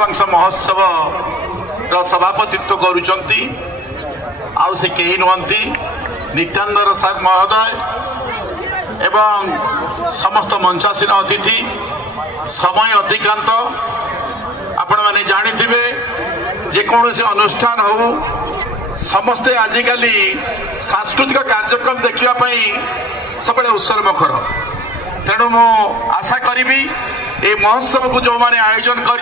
वंश महोत्सव सभापतित्व करुचंती आउ से कही नुहंती नित्यानंद सार महोदय एवं समस्त मंचासीन अतिथि समय अतिक्रांत आपण माने जानिथिबे जेकोसी अनुष्ठान हो समस्ते आजिकाली सांस्कृतिक कार्यक्रम देखिया सब उत्सव मुखर तेणु मु आशा करी ए महोत्सव को जो माने आयोजन कर